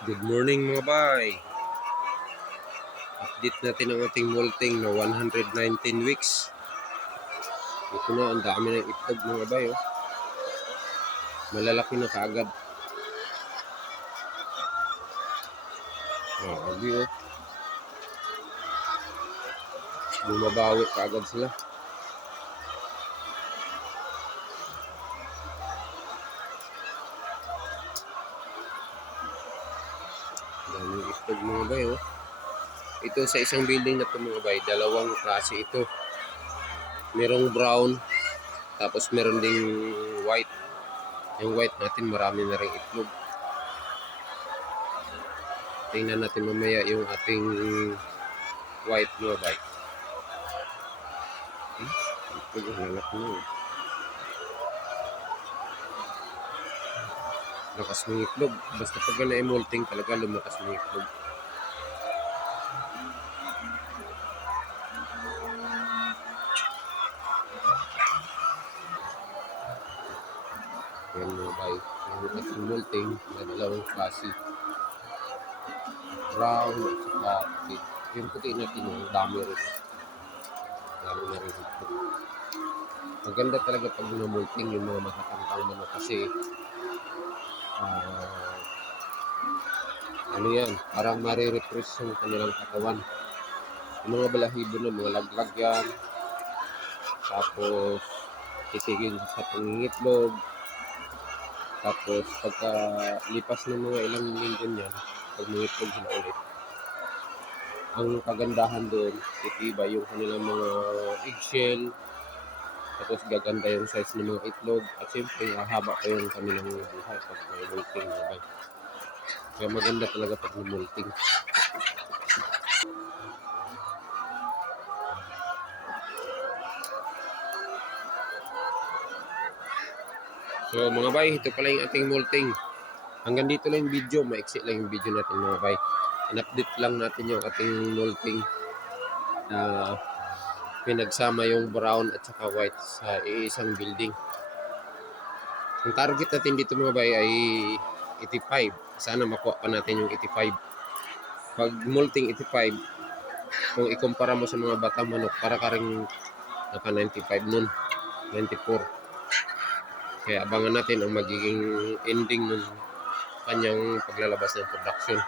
Good morning mga bay. Update natin ang ating molting na 119 weeks. Ito na, ang dami ng itlog mga bay. Oh. Malalaki na kaagad. Grabe oh. Bumabawi kaagad sila. Daming itlog mga bay, oh. Ito sa isang building na ito mga bay, dalawang klase ito. Merong brown, tapos meron ding white. Yung white natin marami na rin itlog. Tingnan natin mamaya yung ating white mga bay. Hmm? Itlog, ang lalaki na eh. Lakas ng itlog. Basta pag na-emolting talaga lumakas ng itlog. Yan mga bay. Yung at emolting na dalawang klase. Brown at saka puti. Yung puti natin yung dami rin. Dami na rin. Maganda talaga pag na-molting yung mga matatangkang manok kasi Ah, ano yan, parang marirefresh yung kanilang katawan. Yung mga balahibo na, mga laglag yan. Tapos, titigil sa pangingitlog. Tapos, pagka lipas ng mga ilang linggo niyan, pag mangitlog sila ulit, ang kagandahan doon, titiba yung kanilang mga eggshell, tapos gaganda yung size ng mga itlog. At siyempre hahaba pa yung kanilang buhay pag may molting diba? kaya maganda talaga pag may molting so mga bay ito pala yung ating molting hanggang dito lang yung video. Maiksi lang yung video natin mga bay. In-update lang natin yung ating molting na pinagsama yung brown at saka white sa isang building. Ang target natin dito mga bay ay 85. Sana makuha pa natin yung 85. Pag molting 85, kung ikumpara mo sa mga batang manok, para ka rin naka 95 nun. 94. Kaya abangan natin ang magiging ending ng kanyang paglalabas ng production.